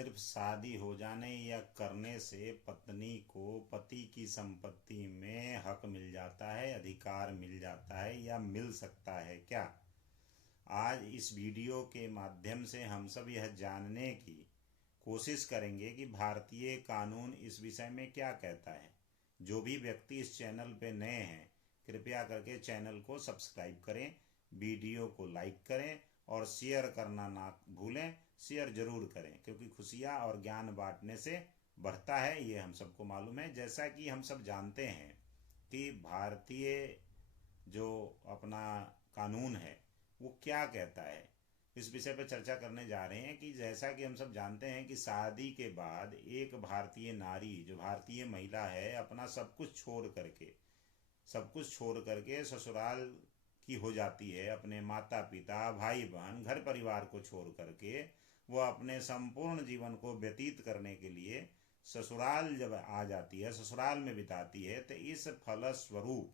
सिर्फ शादी हो जाने या करने से पत्नी को पति की संपत्ति में हक मिल जाता है, अधिकार मिल जाता है या मिल सकता है क्या? आज इस वीडियो के माध्यम से हम सब यह जानने की कोशिश करेंगे कि भारतीय कानून इस विषय में क्या कहता है। जो भी व्यक्ति इस चैनल पे नए हैं, कृपया करके चैनल को सब्सक्राइब करें, वीडियो को लाइक करें और शेयर करना ना भूलें। शेयर जरूर करें क्योंकि खुशियाँ और ज्ञान बांटने से बढ़ता है, ये हम सबको मालूम है। जैसा कि हम सब जानते हैं कि भारतीय जो अपना कानून है वो क्या कहता है, इस विषय पर चर्चा करने जा रहे हैं। कि जैसा कि हम सब जानते हैं कि शादी के बाद एक भारतीय नारी, जो भारतीय महिला है, अपना सब कुछ छोड़ करके ससुराल की हो जाती है। अपने माता पिता, भाई बहन, घर परिवार को छोड़ करके वो अपने संपूर्ण जीवन को व्यतीत करने के लिए ससुराल जब आ जाती है, ससुराल में बिताती है, तो इस फलस्वरूप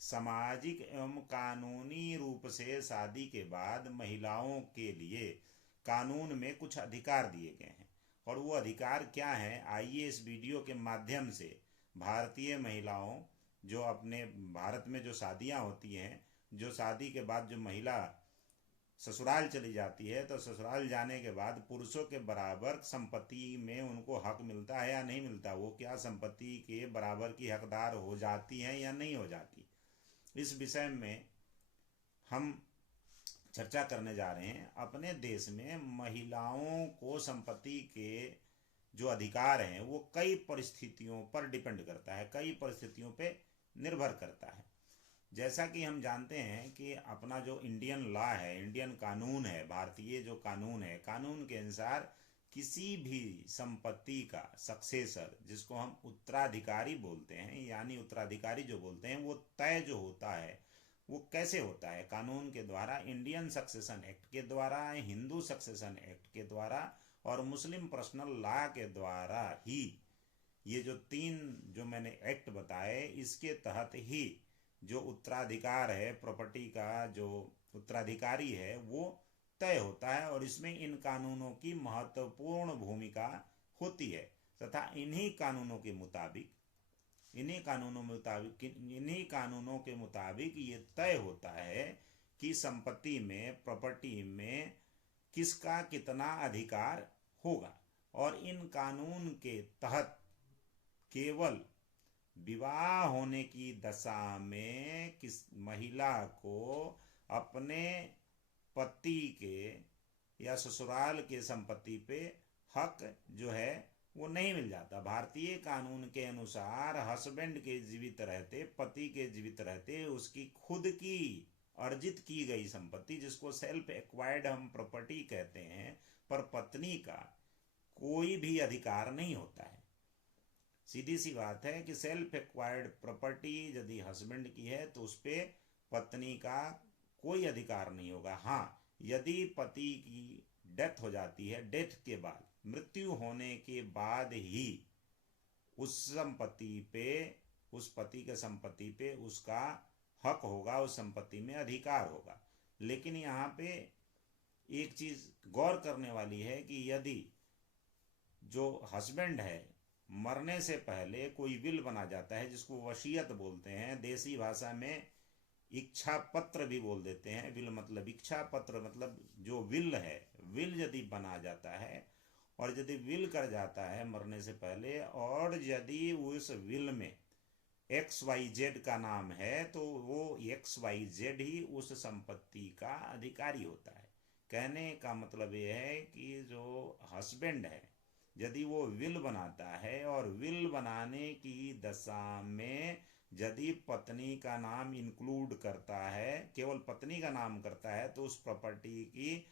सामाजिक एवं कानूनी रूप से शादी के बाद महिलाओं के लिए कानून में कुछ अधिकार दिए गए हैं। और वो अधिकार क्या है, आइए इस वीडियो के माध्यम से भारतीय महिलाओं, जो अपने भारत में जो शादियां होती हैं, जो शादी के बाद जो महिला ससुराल चली जाती है, तो ससुराल जाने के बाद पुरुषों के बराबर संपत्ति में उनको हक मिलता है या नहीं मिलता, वो क्या संपत्ति के बराबर की हकदार हो जाती हैं या नहीं हो जाती, इस विषय में हम चर्चा करने जा रहे हैं। अपने देश में महिलाओं को संपत्ति के जो अधिकार हैं वो कई परिस्थितियों पर डिपेंड करता है, कई परिस्थितियों पे निर्भर करता है। जैसा कि हम जानते हैं कि अपना जो इंडियन लॉ है, इंडियन कानून है, भारतीय जो कानून है, कानून के अनुसार किसी भी संपत्ति का सक्सेसर, जिसको हम उत्तराधिकारी बोलते हैं, यानी उत्तराधिकारी जो बोलते हैं, वो तय जो होता है वो कैसे होता है, कानून के द्वारा, इंडियन सक्सेशन एक्ट के द्वारा, हिंदू सक्सेशन एक्ट के द्वारा और मुस्लिम पर्सनल लॉ के द्वारा ही। ये जो तीन जो मैंने एक्ट बताए, इसके तहत ही जो उत्तराधिकार है, प्रॉपर्टी का जो उत्तराधिकारी है, वो तय होता है। और इसमें इन कानूनों की महत्वपूर्ण भूमिका होती है तथा इन्हीं कानूनों के मुताबिक ये तय होता है कि संपत्ति में, प्रॉपर्टी में किसका कितना अधिकार होगा। और इन कानून के तहत केवल विवाह होने की दशा में किस महिला को अपने पति के या ससुराल के संपत्ति पे हक जो है वो नहीं मिल जाता। भारतीय कानून के अनुसार हस्बैंड के जीवित रहते, पति के जीवित रहते, उसकी खुद की अर्जित की गई संपत्ति, जिसको सेल्फ एक्वायर्ड हम प्रॉपर्टी कहते हैं, पर पत्नी का कोई भी अधिकार नहीं होता है। सीधी सी बात है कि सेल्फ एक्वायर्ड प्रॉपर्टी यदि हस्बैंड की है तो उस पर पत्नी का कोई अधिकार नहीं होगा। हाँ, यदि पति की डेथ हो जाती है, डेथ के बाद, मृत्यु होने के बाद ही उस संपत्ति पे, उस पति के संपत्ति पे उसका हक होगा, उस संपत्ति में अधिकार होगा। लेकिन यहाँ पे एक चीज गौर करने वाली है कि यदि जो हस्बैंड है मरने से पहले कोई विल बना जाता है, जिसको वसीयत बोलते हैं, देसी भाषा में इच्छा पत्र भी बोल देते हैं। विल मतलब इच्छा, पत्र मतलब जो विल है, विल यदि बना जाता है और यदि विल कर जाता है मरने से पहले, और यदि उस विल में XYZ का नाम है, तो वो XYZ ही उस संपत्ति का अधिकारी होता है। कहने का मतलब ये है कि जो हस्बैंड है, यदि वो विल बनाता है और विल बनाने की दशा में यदि पत्नी का नाम इंक्लूड करता है, केवल पत्नी का नाम करता है, तो उस प्रॉपर्टी की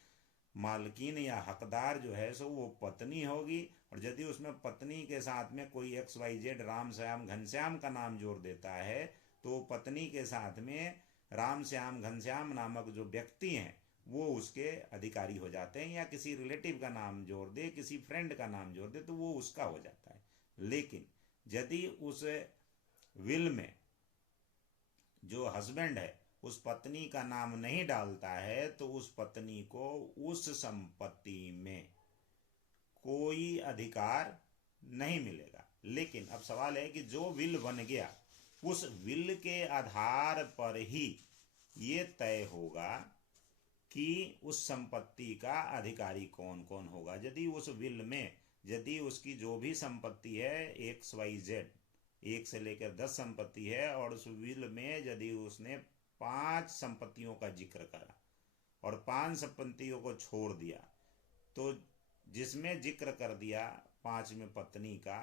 मालकिन या हकदार जो है सो वो पत्नी होगी। और यदि उसमें पत्नी के साथ में कोई XYZ, राम श्याम घनश्याम का नाम जोड़ देता है, तो पत्नी के साथ में राम श्याम घनश्याम नामक जो व्यक्ति हैं वो उसके अधिकारी हो जाते हैं। या किसी रिलेटिव का नाम जोड़ दे, किसी फ्रेंड का नाम जोड़ दे, तो वो उसका हो जाता है। लेकिन यदि उस विल में जो हस्बैंड है उस पत्नी का नाम नहीं डालता है, तो उस पत्नी को उस संपत्ति में कोई अधिकार नहीं मिलेगा। लेकिन अब सवाल है कि जो विल बन गया उस विल के आधार पर ही ये तय होगा कि उस संपत्ति का अधिकारी कौन कौन होगा। यदि उस विल में यदि उसकी जो भी संपत्ति है XYZ 1 से लेकर 10 संपत्ति है और उस विल में यदि उसने 5 संपत्तियों का जिक्र करा और 5 संपत्तियों को छोड़ दिया, तो जिसमें जिक्र कर दिया 5 में पत्नी का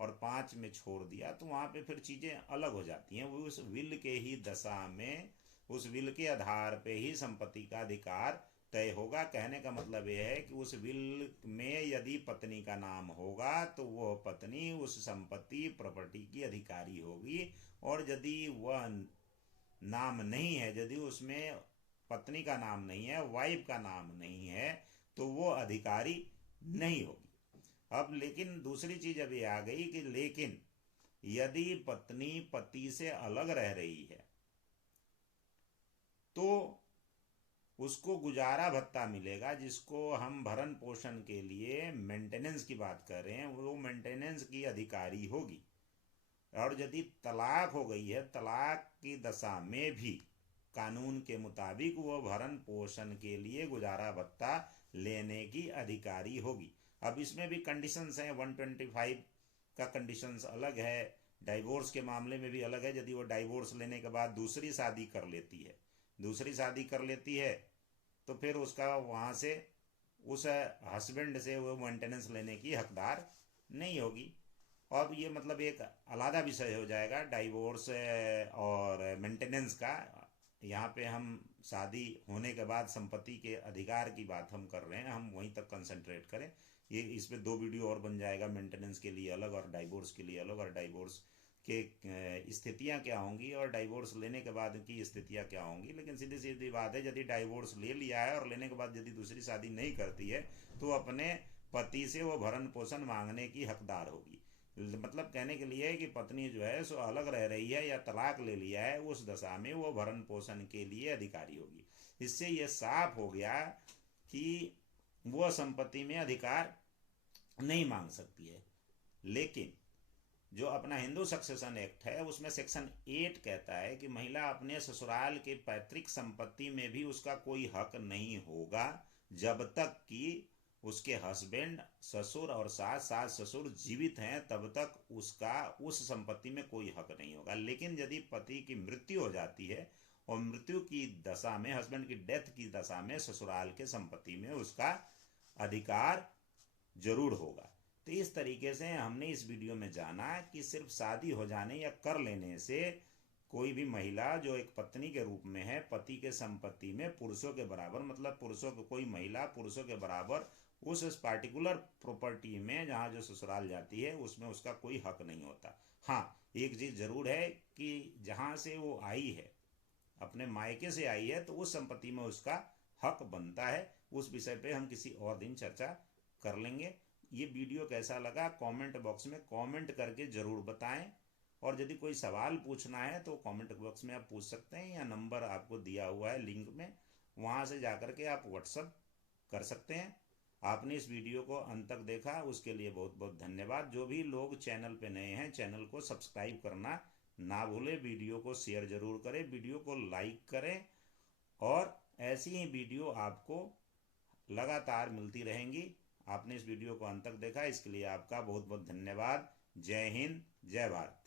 और 5 में छोड़ दिया, तो वहाँ पे फिर चीज़ें अलग हो जाती हैं। वो उस विल के ही दशा में उस विल के आधार पे ही संपत्ति का अधिकार तय होगा। कहने का मतलब यह है कि उस विल में यदि पत्नी का नाम होगा तो वह पत्नी उस संपत्ति प्रॉपर्टी की अधिकारी होगी, और यदि वह नाम नहीं है, यदि उसमें पत्नी का नाम नहीं है, वाइफ का नाम नहीं है, तो वो अधिकारी नहीं होगी। अब लेकिन दूसरी चीज अभी आ गई कि लेकिन यदि पत्नी पति से अलग रह रही है तो उसको गुजारा भत्ता मिलेगा, जिसको हम भरण पोषण के लिए मेंटेनेंस की बात कर रहे हैं, वो मेंटेनेंस की अधिकारी होगी। और यदि तलाक हो गई है, तलाक की दशा में भी कानून के मुताबिक वो भरण पोषण के लिए गुजारा भत्ता लेने की अधिकारी होगी। अब इसमें भी कंडीशंस हैं, 125 का कंडीशंस अलग है, डाइवोर्स के मामले में भी अलग है। यदि वो डाइवोर्स लेने के बाद दूसरी शादी कर लेती है तो फिर उसका वहाँ से उस हस्बैंड से वो मेंटेनेंस लेने की हकदार नहीं होगी। अब ये मतलब एक अलग विषय हो जाएगा डाइवोर्स और मेंटेनेंस का। यहाँ पे हम शादी होने के बाद संपत्ति के अधिकार की बात हम कर रहे हैं, हम वहीं तक कंसंट्रेट करें। ये इसमें 2 वीडियो और बन जाएगा, मेंटेनेंस के लिए अलग और डाइवोर्स के लिए अलग, और डाइवोर्स के स्थितियाँ क्या होंगी और डाइवोर्स लेने के बाद की स्थितियाँ क्या होंगी। लेकिन सीधी सीधी बात है, यदि डाइवोर्स ले लिया है और लेने के बाद यदि दूसरी शादी नहीं करती है तो अपने पति से वो भरण पोषण मांगने की हकदार होगी। मतलब कहने के लिए कि पत्नी जो है सो अलग रह रही है या तलाक ले लिया है, उस दशा में वो भरण पोषण के लिए अधिकारी होगी। इससे ये साफ हो गया कि वो संपत्ति में अधिकार नहीं मांग सकती है। लेकिन जो अपना हिंदू सक्सेशन एक्ट है उसमें सेक्शन 8 कहता है कि महिला अपने ससुराल के पैतृक संपत्ति में भी उसका कोई हक नहीं होगा जब तक कि उसके हस्बैंड, ससुर और सास ससुर जीवित हैं, तब तक उसका उस संपत्ति में कोई हक नहीं होगा। लेकिन यदि पति की मृत्यु हो जाती है और मृत्यु की दशा में, हस्बैंड की डेथ की दशा में, ससुराल के संपत्ति में उसका अधिकार जरूर होगा। तो इस तरीके से हमने इस वीडियो में जाना कि सिर्फ शादी हो जाने या कर लेने से कोई भी महिला जो एक पत्नी के रूप में है, पति के संपत्ति में पुरुषों के बराबर, मतलब पुरुषों को कोई महिला पुरुषों के बराबर उस पार्टिकुलर प्रॉपर्टी में जहाँ जो ससुराल जाती है उसमें उसका कोई हक नहीं होता। हाँ, एक चीज़ जरूर है कि जहाँ से वो आई है, अपने मायके से आई है, तो उस संपत्ति में उसका हक बनता है। उस विषय पे हम किसी और दिन चर्चा कर लेंगे। ये वीडियो कैसा लगा कमेंट बॉक्स में कमेंट करके ज़रूर बताएं, और यदि कोई सवाल पूछना है तो कमेंट बॉक्स में आप पूछ सकते हैं, या नंबर आपको दिया हुआ है लिंक में, वहाँ से जाकर के आप व्हाट्सअप कर सकते हैं। आपने इस वीडियो को अंत तक देखा उसके लिए बहुत बहुत धन्यवाद। जो भी लोग चैनल पे नए हैं, चैनल को सब्सक्राइब करना ना भूलें, वीडियो को शेयर ज़रूर करें, वीडियो को लाइक करें, और ऐसी ही वीडियो आपको लगातार मिलती रहेंगी। आपने इस वीडियो को अंत तक देखा इसके लिए आपका बहुत बहुत धन्यवाद। जय हिंद, जय भारत।